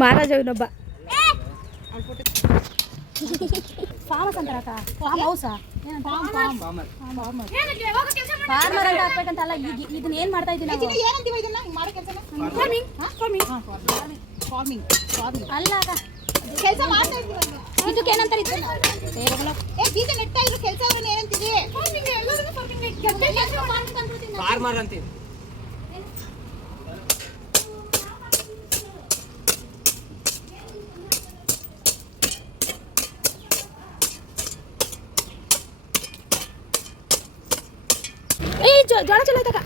ಮಹಾರಾಜ ಇವನೊಬ್ಬ. Farms ಅಂತಾರಕ್ಕ, form ಹೌಸಾ, farmer ಅಂತ ಹಾಕ್ಬೇಕಂತ ಅಲ್ಲ. ಇದನ್ನ ಏನ್ ಮಾಡ್ತಾ ಇದ್ದೀವಿ ನಾವು? ಅಲ್ಲ ಅಕ್ಕ, ಕೆಲಸ ಮಾಡ್ತಾ ಇದ್ದೀವಿ. ಇದಕ್ಕೆ ಏನಂತಾರೆ? ಬೀಜ ನೆಟ್ಟ ಇರೋ ಕೆಲಸ ಏನಂತೀವಿ? ಫಾರ್ಮರ್ ಅಂತೀವಿ. ಜೋಳ ಚಲೋ ಐತಕ್ಕ.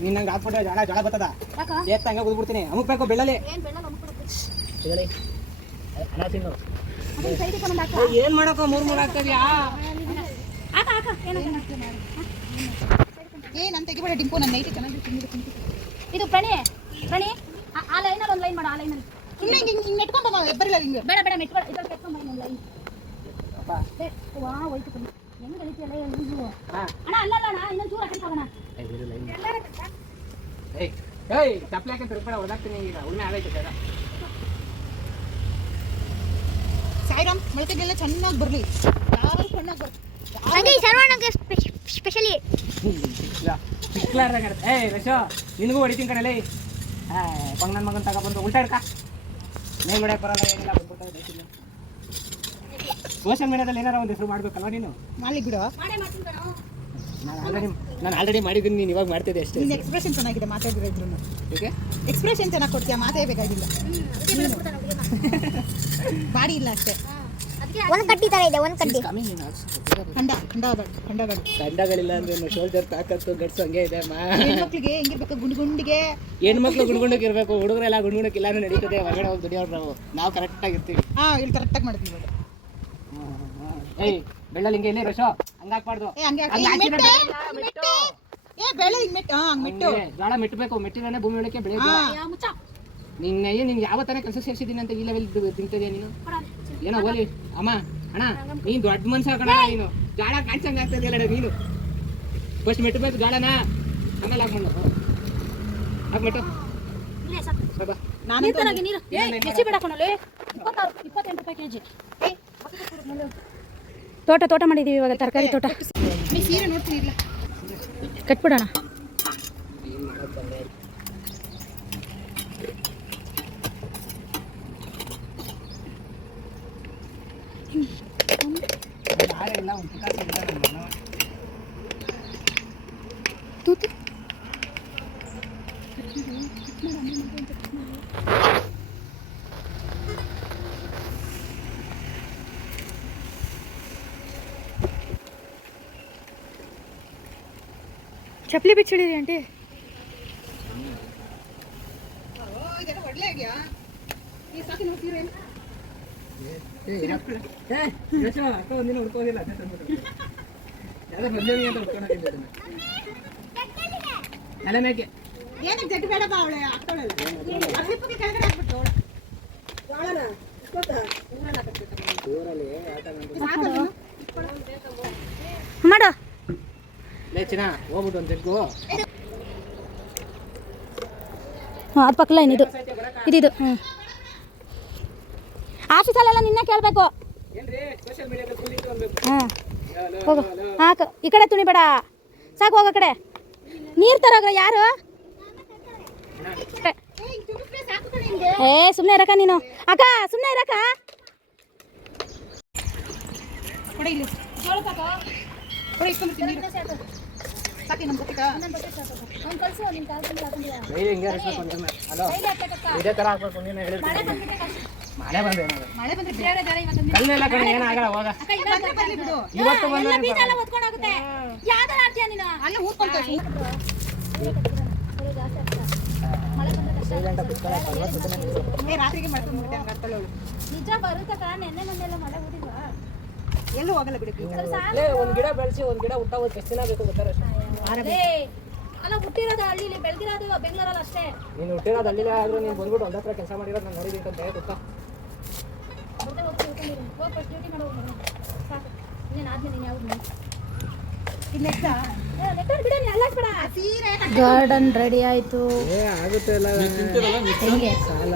ನೀನು ನಂಗೆ ಹಾಕ್ಬಿಟ್ರೆ ಜೋಳ ಬರ್ತದ ಎತ್ತ ಹಂಗೆ ಕೂದ್ಬಿಡ್ತೀನಿ. ಅಮುಕ್ ಬೇಕು ಬೆಳ್ಳಲ್ಲಿ ಏನು ಮಾಡಕ್ಕ ಮೂರು ಆಗ್ತದ್ಯಾ? ಏನಂತ ತೆಗಿಬೇಡ ಡಿಂಪು, ನನ್ನ ನೈಟ್ ಚೆನ್ನಾಗಿ ಇದು ಪ್ರಣಿ ಆ ಲೈನಲ್ಲಿ ಒಂದು ಲೈನ್ ಮಾಡು. ಆ ಲೈನಲ್ಲಿ ಸುಮ್ಮನೆ ಹಿಂಗೆ ನೆಟ್ಕೊಂಡು ಬರಲಿಲ್ಲ. ಹಿಂಗೆ ಬೇಡ ಬೇಡ ಮೆಟ್ಕೊಳ. ಇದ್ರಲ್ಲಿ ಕೆತ್ಕೊಂಡ್ಬಂದು ಒಂದು ಲೈನ್. ವಾ ಹೋಯ್ತು ಕಣಿ. ಹೆಂಗೆ ಕಲಿತಿಯಲ್ಲ ಲೂಸು ಅಣ್ಣ. ಅಲ್ಲಲ್ಲ ಅಣ್ಣ, ಇನ್ನೊಂದು ಚೂರು ಹಾಕಿ ಹೋಗೋಣ. ಏಯ್ ಚಪ್ಪಲಿ ಹಾಕಿ ತಿರ್ಬೇಡ, ಹೊಡೆದಾಗ್ತೀನಿ ಈಗ. ಉಳ್ಮೆ ಆಗೈತೆ ಬೇಡ. ಸಾಯಿರಾಮ್ ಮೊಳಕೆಗೆಲ್ಲ ಚೆನ್ನಾಗಿ ಬರಲಿ. ಯಾರು ಚೆನ್ನಾಗಿ ಬರಲಿ. ಸ್ಪೆಷಲಿ ಏಯ್ ರಶೋ, ನಿನಗೂ ಹೊಡಿತೀನಿ ಕಣಲೆ. ಪಂಗ್ ನನ್ನ ಮಗನ ತಗೊಬಂದು ಉಲ್ಟಾ ಹಿಡ್ಕ. ನೇಮ್ ಹೊಡ್ಯಕ್ಕೆ ಬರಲ್ಲ, ಏನಿಲ್ಲ. ಬಂದ್ಬಿಟ್ಟು ಸೋಷಿಯಲ್ ಮೀಡಿಯಾದಲ್ಲಿ ಏನಾರ ಒಂದು ಹೆಸರು ಮಾಡ್ಬೇಕಲ್ವ ನೀನು? ಮಾಡಿ ಬಿಡು. ನಾನು ಆಲ್ರೆಡಿ ಮಾಡಿದ್ದೀನಿ, ನೀನು ಇವಾಗ ಮಾಡ್ತಿದ್ದೆ ಅಷ್ಟೇ. ನಿನ್ನ ಎಕ್ಸ್ಪ್ರೆಷನ್ ಚೆನ್ನಾಗಿದೆ, ಮಾತಾಡಿದ್ರೆ ಇದ್ರು. ಓಕೆ, ಎಕ್ಸ್ಪ್ರೆಷನ್ ಚೆನ್ನಾಗಿ ಕೊಡ್ತೀಯ, ಮಾತೇ ಬೇಕಾಗಿಲ್ಲ. ಬಾಡಿ ಇಲ್ಲ ಅಷ್ಟೇ. ಒಂದು ಕಟ್ಟಿ ತರ ಇದೆ, ಒಂದು ಕಟ್ಟಿ ಖಂಡಗಳಿಲ್ಲ ಅಂದ್ರೆ ಶೋಲ್ಡರ್ ತಾಕತ್ತು ಗಟ್ಸು ಹಂಗೆ ಇದೆ. ಹೆಣ್ಮಕ್ಳಿಗೆ ಹೆಂಗಿರ್ಬೇಕು? ಗುಂಡಿಗೆ ಹೆಣ್ಮಕ್ಳು ಗುಂಡ್ಗುಂಡಕ್ಕೆ ಇರಬೇಕು, ಹುಡುಗರೆಲ್ಲ ಗುಂಡ್ಗುಂಡಕ್ಕೆ ಇಲ್ಲಾನು ನಡೀತದೆ. ಹೊರಗಡೆ ಹೋಗಿ ದುಡಿಯೋರು ನಾವು ಕರೆಕ್ಟಾಗಿರ್ತೀವಿ. ಇಲ್ಲಿ ಕರೆಕ್ಟಾಗಿ ಮಾಡ್ತೀವಿ ಇವಾಗ. ಏಯ್ ಬೆಳ್ಳಲ್ಲಿ ಹಿಂಗೆ ಇಲ್ಲಿ ರಶೋ ಹಂಗಾಕ್ಬಾರ್ದು. ಜೋಳ ಮೆಟ್ಟಬೇಕು, ಮೆಟ್ಟಿದ್ರೆ ಭೂಮಿ ಒಳಕ್ಕೆ ಬೆಳೆಯೋದು. ನಿನ್ಗೆ ಯಾವ ಥರ ಕೆಲಸ ಸೇರಿಸಿದ್ದೀನಿ ಅಂತ ಈ ಲೆವೆಲ್ ತಿಂತಿದ್ಯಾ ನೀನು? ಏನೋ ಹೋಲಿ ಅಮ್ಮ. ಅಣ್ಣ ನೀನು ದೊಡ್ಡ ಮನ್ಸ ಕಣ. ನೀನು ಜೋಳ ಕಾಣ್ಸಂಗೆ ಆಗ್ತದೆಯಲ್ಲ ನೀನು. ಫಸ್ಟ್ ಮೆಟ್ಟಬೇಕು ಜೋಳನ, ಆಮೇಲೆ ಹಾಕ್ಕೊಂಡು ಹಾಕ್ಬಿಟ್ಟು ತೋಟ ಮಾಡಿದೀವಿ ಇವಾಗ, ತರಕಾರಿ ತೋಟ. ಕಟ್ಬಿಡೋಣ. ತೂತು ಚಪ್ಪಲಿ ಬಿಚ್ಚಿಡಿರಿ ಆಂಟಿ. ಒಂದಿನ ಹುಡ್ಕೋದಿಲ್ಲ, ಯಾವ್ದೋ ಬಂದೇವಿ ಅಂತ ಹುಡ್ಕೊಂಡೋಗಿದ್ದೆ. ನೆಲ ಮೇಕೆ ಏನಕ್ಕೆ ಜಡ್ಡು ಬೇಡ ಬಾ, ಅವಳೆ ಹಾಕ್ತಾಳಲ್ಲ. ಕೆಳಗಡೆ ಹಾಕ್ಬಿಟ್ಟು ಮಾಡು. ಚಿನ್ನ ಹೋಗ್ಬಿಟ್ಟು ಒಂದು ಜಗ್ಗು. ಹಾಂ, ಅದು ಪಕ್ಕಲ ಏನಿದು ಇದು. ಆಫೀಸಲ್ಲೆಲ್ಲ ನಿನ್ನೆ ಕೇಳಬೇಕು. ಹಾಂ ಹೋಗು, ಹಾಕು. ಈ ಕಡೆ ತುಣಿ ಬೇಡ, ಸಾಕು. ಹೋಗೋ ಕಡೆ ನೀರು ತರೋಗ್ರ ಯಾರು? ಸುಮ್ಮನೆ ಇರಕ್ಕ ನೀನು. ಅಕ್ಕ ಸುಮ್ಮನೆ ಇರಕ್ಕ. ಇದೇ ಥರ ಹಾಕ್ಬೇಕು. ನೀನು ಹೇಳಿರ್ತೀನಿ ಮಳೆ ಬಂದ್ರೆ ಕಲ್ಲೆಲ್ಲ ಕಣ ಏನಾಗಲ್ಲ. ಹೋಗ ಇವತ್ತು ಬಂದ ರಾತ್ರಿಗೆ ಮಾಡ್ಕೊಂಡ್ಬಿಟ್ಟೆ ಹಂಗಾಡ್ತಾಳೆ ಅವಳು. ನಿಜ ಬರುತ್ತಕ್ಕ, ನೆನ್ನೆ ಮೊನ್ನೆಲ್ಲ ಮಳೆ ಊರಿಲ್ವಾ? ಎಲ್ಲೂ ಹೋಗಲ್ಲ ಬಿಡಿ. ಒಂದು ಗಿಡ ಬೆಳೆಸಿ ಒಂದು ಗಿಡ ಹುಟ್ಟಾಗೋದು ಎಷ್ಟು ದಿನ ಬೇಕು ಗೊತ್ತಾರೆ? ಅಲ್ಲ ಹುಟ್ಟಿರೋದು ಹಳ್ಳಿಲಿ ಬೆಳೆದಿರೋದು ಬೆಂಗಳೂರಲ್ಲಿ ಅಷ್ಟೇ. ನೀನು ಹುಟ್ಟಿರೋದು ಹಳ್ಳಿಲೇ ಆದ್ರೂ ನೀನು ಬಂದ್ಬಿಟ್ಟು ಒಂದ್ ಹತ್ರ ಕೆಲಸ ಮಾಡಿರೋದು ನಾನು ನೋಡಿದ್ದೀನಿ ಅಂತ ಗೊತ್ತಾ. ಮತ್ತೆ ಹೋಗಿ ತಿಳ್ಕೊಂಡಿರಿ. ಹೋಗಿ ಫಸ್ಟ್ ಡ್ಯೂಟಿ ಮಾಡೋ ಸಾಕು. ಇನ್ನೇನು ಆದ್ಮೇಲೆ ನೀನು ಯಾವ್ದು ಮಾಡಿ ಇಲ್ಲೆಕ್ಕ ಲೆಕ್ಕರ್ ಬಿಡ ನೀನು ಅಲ್ಲ ಬೇಡ. ಸೀರೆ ಗಾರ್ಡನ್ ರೆಡಿ ಆಯ್ತು. ಆಗುತ್ತೆ ಎಲ್ಲ ಹೆಂಗೆ ಸಾಲ